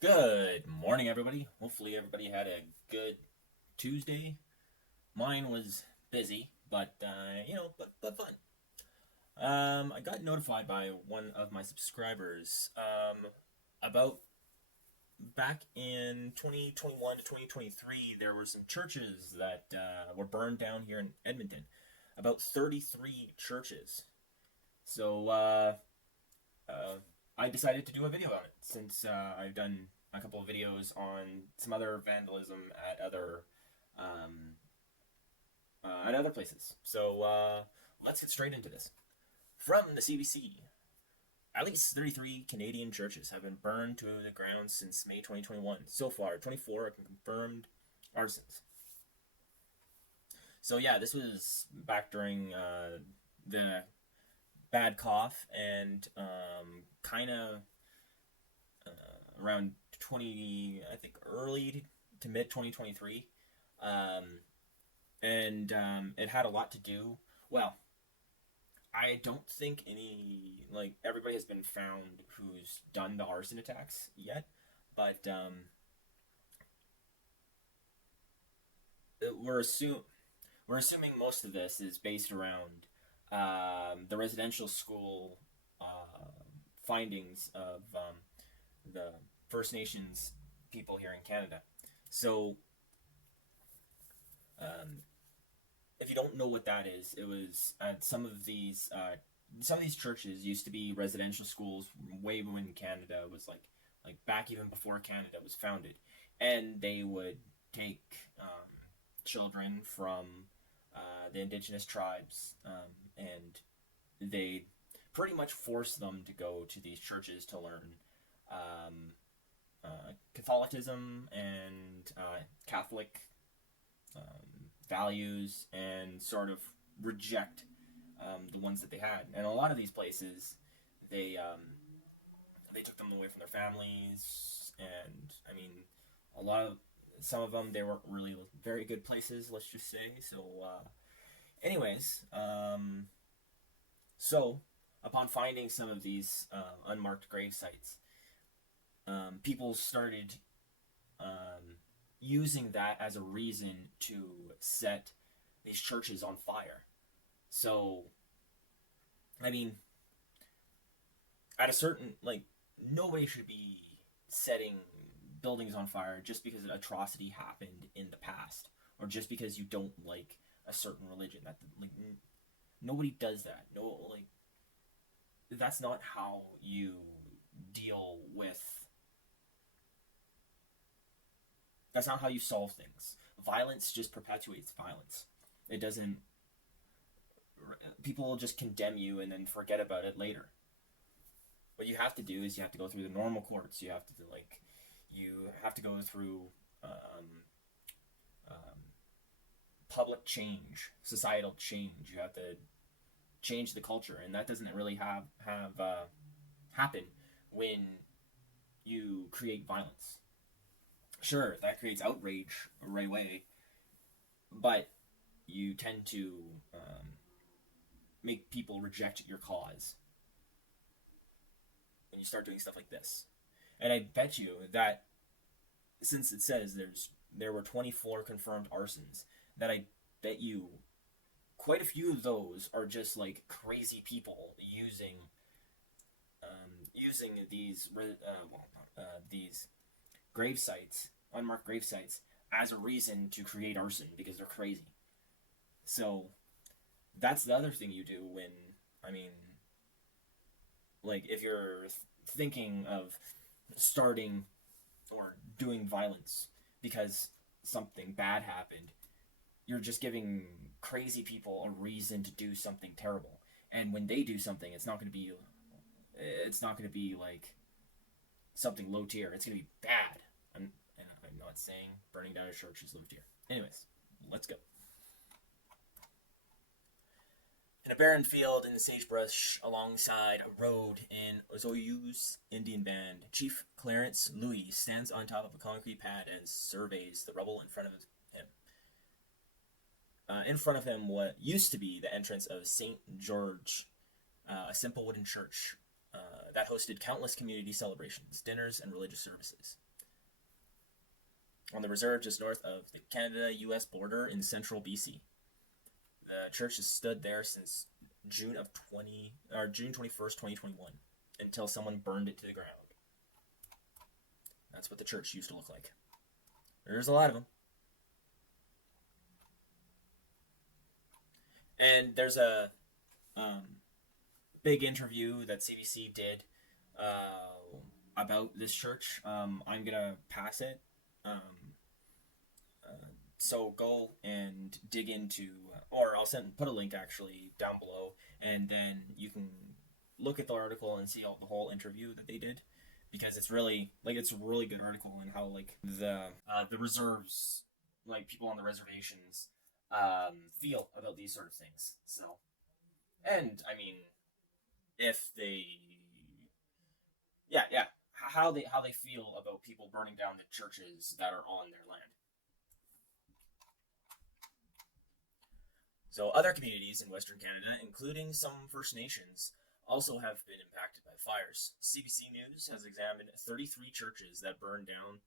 Good morning, everybody. Hopefully, everybody had a good Tuesday. Mine was busy, but but fun. I got notified by one of my subscribers about back in 2021 to 2023, there were some churches that were burned down here in Edmonton. About 33 churches. So uh, I decided to do a video on it since I've done a couple of videos on some other vandalism um, at other places. So let's get straight into this. From the CBC, at least 33 Canadian churches have been burned to the ground since May 2021. So far, 24 are confirmed arsons. So yeah, this was back during the bad cough and kind of around 20, I think early to mid 2023. Um, and it had a lot to do. Well, I don't think everybody has been found who's done the arson attacks yet, but we're assuming most of this is based around the residential school findings of the First Nations people here in Canada. So, um, if you don't know what that is, it was some of these churches used to be residential schools way when Canada was like back even before Canada was founded, and they would take children from the indigenous tribes, and they pretty much force them to go to these churches to learn um, Catholicism and Catholic values and sort of reject the ones that they had. And a lot of these places, they they took them away from their families, and I mean, a lot of some of them they weren't really very good places. Let's just say. So, anyways, so upon finding some of these unmarked grave sites, people started using that as a reason to set these churches on fire. So, I mean, at a certain nobody should be setting buildings on fire just because an atrocity happened in the past, or just because you don't like a certain religion. Nobody does that. No, that's not how you deal with. That's not how you solve things. Violence just perpetuates violence. It doesn't. People will just condemn you and then forget about it later. What you have to do is you have to go through the normal courts. You have to go through um, um, public change, societal change. You have to change the culture, and that doesn't really have happen when you create violence. Sure, that creates outrage right away, but you tend to make people reject your cause when you start doing stuff like this. And I bet you that since it says there were 24 confirmed arsons, that I bet you quite a few of those are just like crazy people using these grave sites, unmarked grave sites, as a reason to create arson because they're crazy. So that's the other thing you do when, I mean, if you're thinking of starting or doing violence because something bad happened, you're just giving crazy people a reason to do something terrible. And when they do something, it's not going to be like something low tier. It's going to be bad. I'm not saying burning down a church is low tier. Anyways, let's go. In a barren field in the sagebrush alongside a road in Ozoyu's Indian Band, Chief Clarence Louis stands on top of a concrete pad and surveys the rubble in front of him. In front of him, what used to be the entrance of St. George, a simple wooden church that hosted countless community celebrations, dinners, and religious services. on the reserve just north of the Canada-U.S. border in central BC. The church has stood there since June 21st, 2021, until someone burned it to the ground. That's what the church used to look like. There's a lot of them. And there's a big interview that CBC did about this church. I'm gonna pass it. So go and dig into, or I'll put a link actually down below, and then you can look at the article and see the whole interview that they did, because it's really it's a really good article on how the reserves, people on the reservations, feel about these sort of things. So, and I mean, if they, how they feel about people burning down the churches that are on their land. So other communities in Western Canada, including some First Nations, also have been impacted by fires. CBC News has examined 33 churches that burned down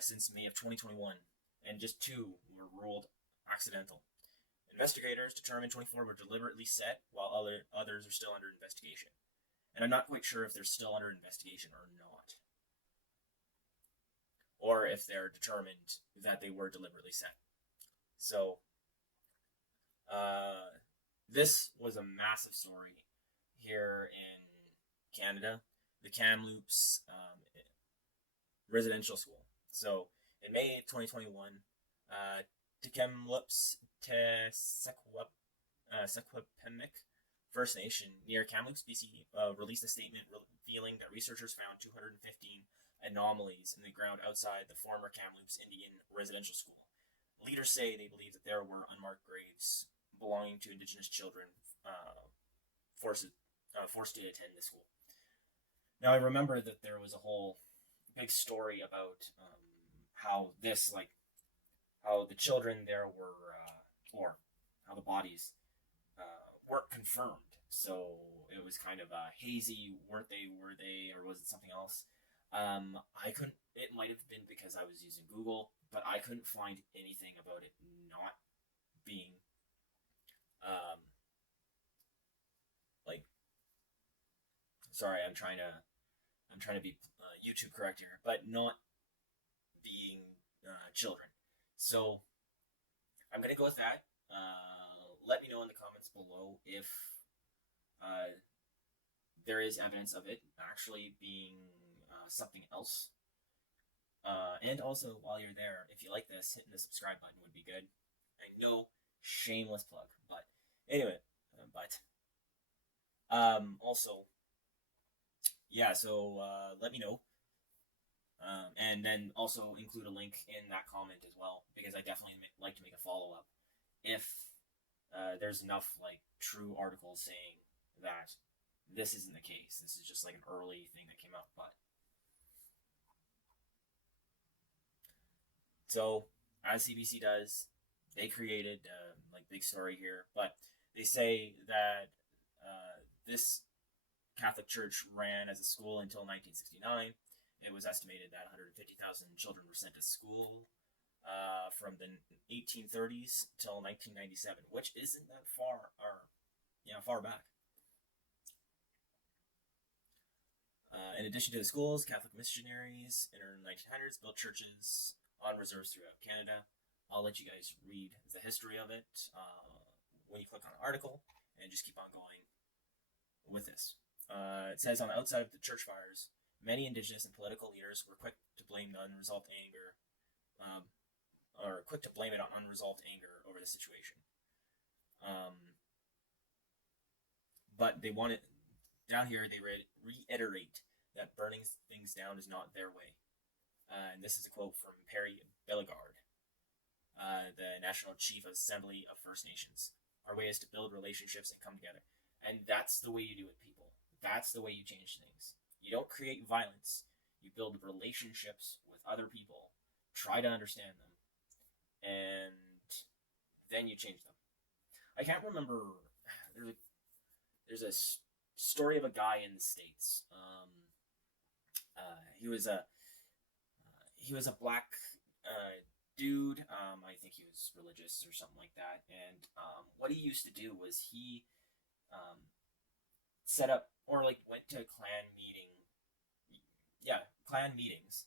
since May of 2021, and just 2 were ruled accidental. Investigators determined 24 were deliberately set, while others are still under investigation. And I'm not quite sure if they're still under investigation or not, or if they're determined that they were deliberately set. So, this was a massive story here in Canada, the Kamloops residential school. So, in May 2021, Kamloops te Secwepemc First Nation near Kamloops, BC, released a statement revealing that researchers found 215 anomalies in the ground outside the former Kamloops Indian residential school. Leaders say they believe that there were unmarked graves belonging to Indigenous children forced to attend the school. Now, I remember that there was a whole big story about how the children there were, or how the bodies weren't confirmed. So it was kind of hazy. Were they, or was it something else? I couldn't. It might have been because I was using Google, but I couldn't find anything about it not being sorry, I'm trying to be YouTube correct here, but not being children. So I'm gonna go with that. Let me know in the comments below if there is evidence of it actually being something else. And also, while you're there, if you like this, hitting the subscribe button would be good. I know, shameless plug, but anyway, also, yeah, so let me know. And then also include a link in that comment as well, because I definitely like to make a follow-up if there's enough true articles saying that this isn't the case. This is just an early thing that came up. But so, as CBC does, they created big story here, but they say that this Catholic Church ran as a school until 1969. It was estimated that 150,000 children were sent to school from the 1830s till 1997, which isn't that far back. In addition to the schools, Catholic missionaries in the 1900s built churches on reserves throughout Canada. I'll let you guys read the history of it when you click on the article, and just keep on going with this. It says on the outside of the church fires, many Indigenous and political leaders were quick to blame it on unresolved anger over the situation. But they wanted, down here, they reiterate that burning things down is not their way. And this is a quote from Perry Bellegarde, the National Chief Assembly of First Nations. Our way is to build relationships and come together. And that's the way you do it, people. That's the way you change things. You don't create violence. You build relationships with other people. Try to understand them. And then you change them. I can't remember. There's a story of a guy in the States. He was a black dude. I think he was religious or something like that. And what he used to do was he um, set up or like went to clan meeting, yeah, clan meetings,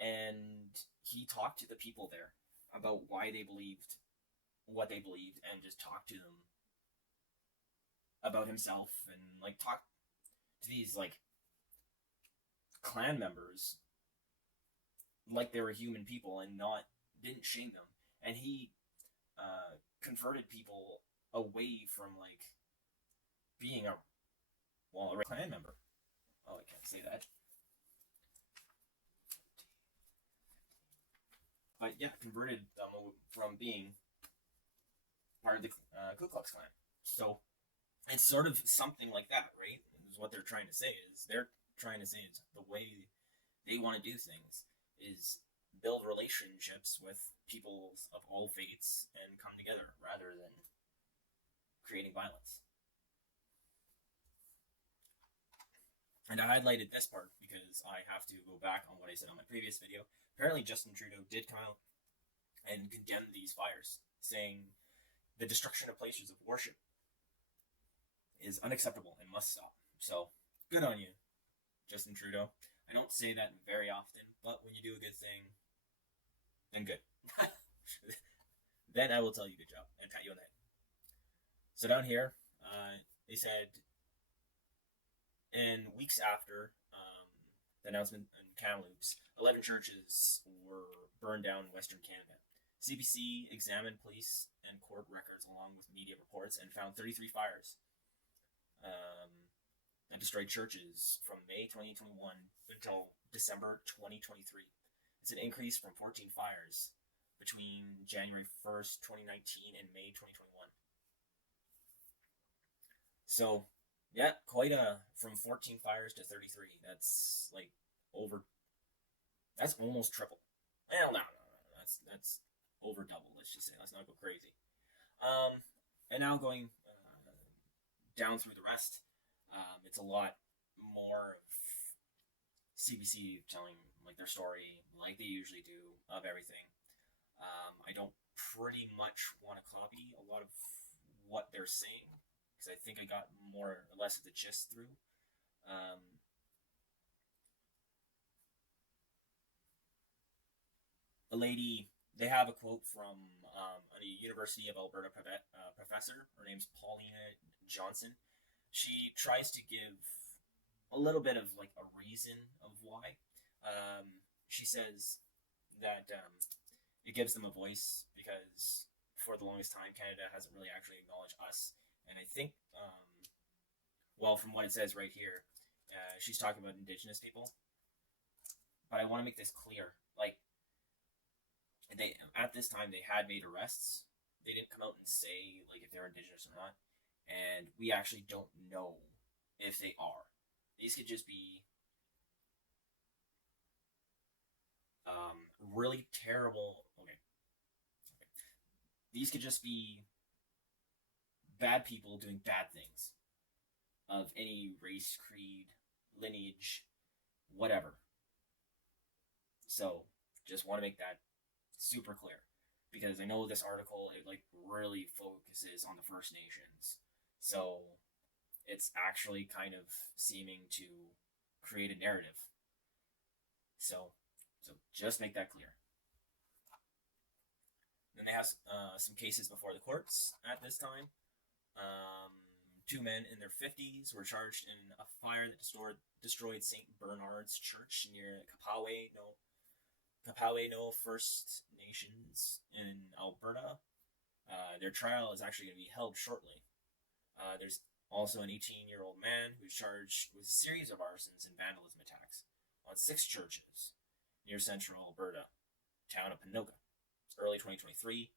and he talked to the people there about why they believed what they believed, and just talked to them about himself, and like talk to these like clan members like they were human people and not didn't shame them. And he converted people away from like being a clan member. Oh, I can't say that. But yeah, converted them from being part of the Ku Klux Klan. So it's sort of something like that, right? Is what they're trying to say. Is they're trying to say is the way they want to do things is build relationships with people of all faiths and come together rather than creating violence. And I highlighted this part because I have to go back on what I said on my previous video. Apparently, Justin Trudeau did come out and condemn these fires, saying the destruction of places of worship is unacceptable and must stop. So, good on you, Justin Trudeau. I don't say that very often, but when you do a good thing, then good. Then I will tell you good job and pat you on the head. So down here, they said, in weeks after the announcement in Kamloops, 11 churches were burned down in Western Canada. CBC examined police and court records along with media reports and found 33 fires that destroyed churches from May 2021 until December 2023. It's an increase from 14 fires between January 1st, 2019 and May 2021. So, yeah, quite from 14 fires to 33. That's like that's almost triple. Well, no. That's over double, let's just say. Let's not go crazy. And now going down through the rest, it's a lot more of CBC telling like their story, like they usually do, of everything. I don't pretty much want to copy a lot of what they're saying because I think I got more or less of the gist through. A lady, they have a quote from a University of Alberta professor. Her name's Paulina Johnson. She tries to give a little bit of like a reason of why. She says that it gives them a voice because for the longest time Canada hasn't really actually acknowledged us. And I think, well, from what it says right here, she's talking about Indigenous people. But I want to make this clear. Like, they at this time they had made arrests. They didn't come out and say like if they're Indigenous or not, and we actually don't know if they are. These could just be really terrible. Okay, these could just be bad people doing bad things of any race, creed, lineage, whatever. So, just want to make that super clear because I know this article it like really focuses on the First Nations, so it's actually kind of seeming to create a narrative. So just make that clear. Then they have some cases before the courts at this time. Two men in their 50s were charged in a fire that destroyed St. Bernard's Church near Kapaweno First Nations in Alberta. Their trial is actually going to be held shortly. There's also an 18-year-old man who's charged with a series of arsons and vandalism attacks on 6 churches near central Alberta, town of Panoka. It's early 2023.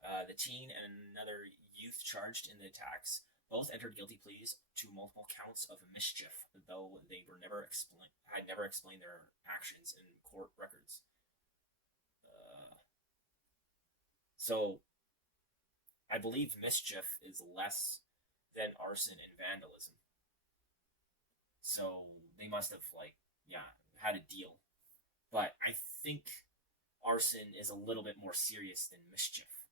The teen and another youth charged in the attacks both entered guilty pleas to multiple counts of mischief, though they were never explained their actions in court records. So, I believe mischief is less than arson and vandalism. So they must have had a deal. But I think arson is a little bit more serious than mischief.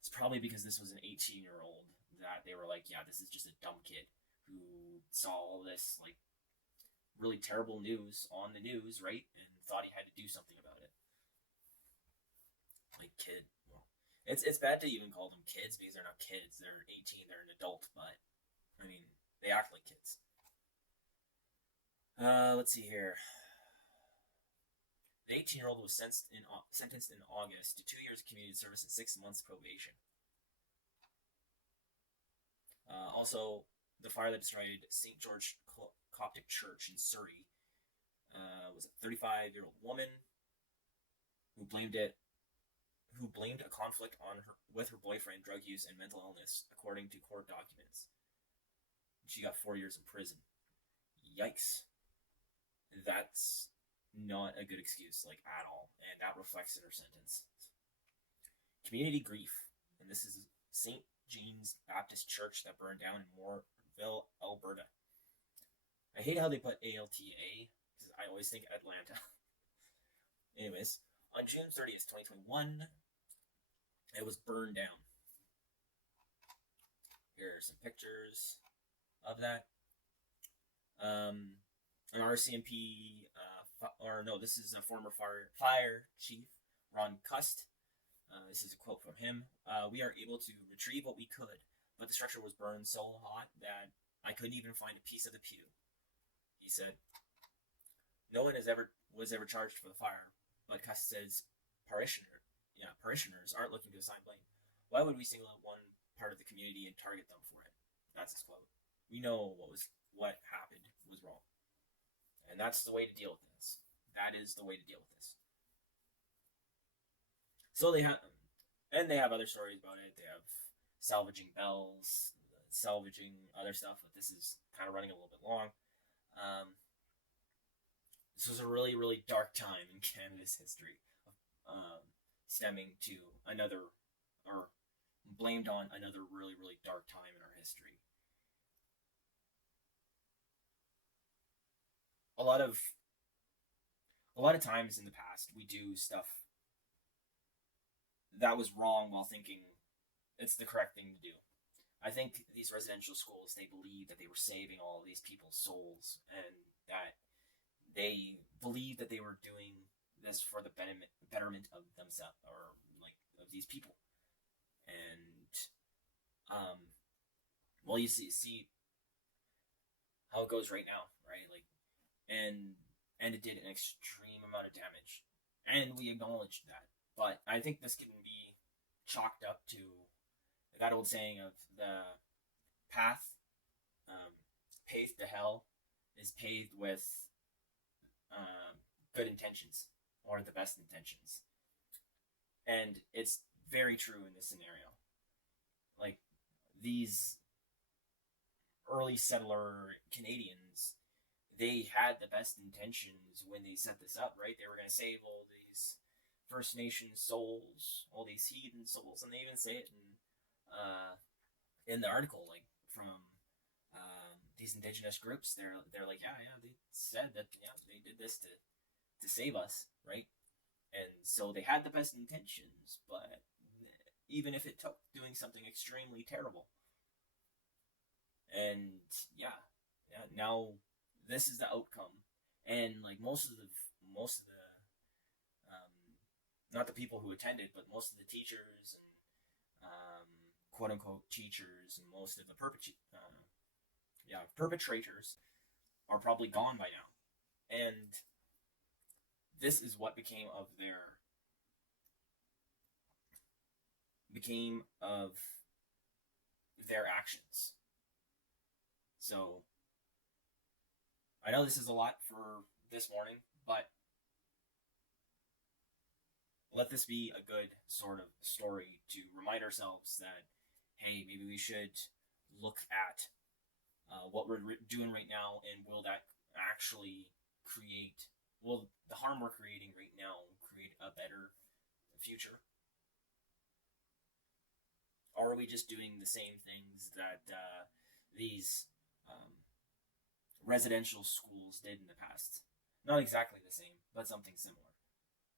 It's probably because this was an 18-year-old that they were like, yeah, this is just a dumb kid who saw all this like really terrible news on the news, right? And thought he had to do something about it. Like kid. Well, it's bad to even call them kids because they're not kids. They're 18. They're an adult, but I mean they act like kids. Let's see here. The 18-year-old was sentenced in August to 2 years of community service and 6 months probation. Also, the fire that destroyed St. George Coptic Church in Surrey was a 35-year-old woman who blamed a conflict with her boyfriend, drug use, and mental illness, according to court documents. She got 4 years in prison. Yikes. That's not a good excuse, like, at all, and that reflects in her sentence. Community grief, and this is St. James Baptist Church that burned down in Moorville, Alberta. I hate how they put ALTA, because I always think Atlanta. Anyways, on June 30th, 2021, it was burned down. Here are some pictures of that. An RCMP, this is a former fire chief, Ron Cust. This is a quote from him. We are able to retrieve what we could, but the structure was burned so hot that I couldn't even find a piece of the pew. He said, no one was ever charged for the fire, but Cust says parishioners aren't looking to assign blame. Why would we single out one part of the community and target them for it? That's his quote. We know what happened was wrong. And that's the way to deal with this. That is the way to deal with this. So they have other stories about it. They have salvaging bells, salvaging other stuff, but this is kind of running a little bit long. This was a really, really dark time in Canada's history, stemming to blamed on another really, really dark time in our history. A lot of times in the past, we do stuff that was wrong while thinking it's the correct thing to do. I think these residential schools, they believed that they were saving all of these people's souls, and that they believed that they were doing this for the betterment of themselves, or like of these people. And well, you see how it goes right now, right? Like, and it did an extreme amount of damage, and we acknowledged that. But I think this can be chalked up to that old saying of the path paved to hell is paved with good intentions, or the best intentions. And it's very true in this scenario. Like, these early settler Canadians, they had the best intentions when they set this up, right? They were going to save all these First Nation souls, all these heathen souls, and they even say it in the article, like, from these indigenous groups. They're like, yeah, they said that, yeah, they did this to save us, right? And so they had the best intentions, but even if it took doing something extremely terrible. And yeah, now this is the outcome. And like most of the not the people who attended, but most of the teachers and quote unquote teachers, and most of the perpetrators are probably gone by now. And this is what became of their actions. So I know this is a lot for this morning, but let this be a good sort of story to remind ourselves that, hey, maybe we should look at what we're doing right now, and will that actually will the harm we're creating right now create a better future? Or are we just doing the same things that these residential schools did in the past? Not exactly the same, but something similar.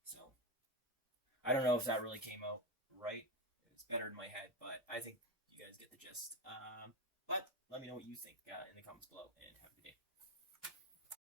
So I don't know if that really came out right. It's better in my head, but I think you guys get the gist. But let me know what you think in the comments below, and have a good day.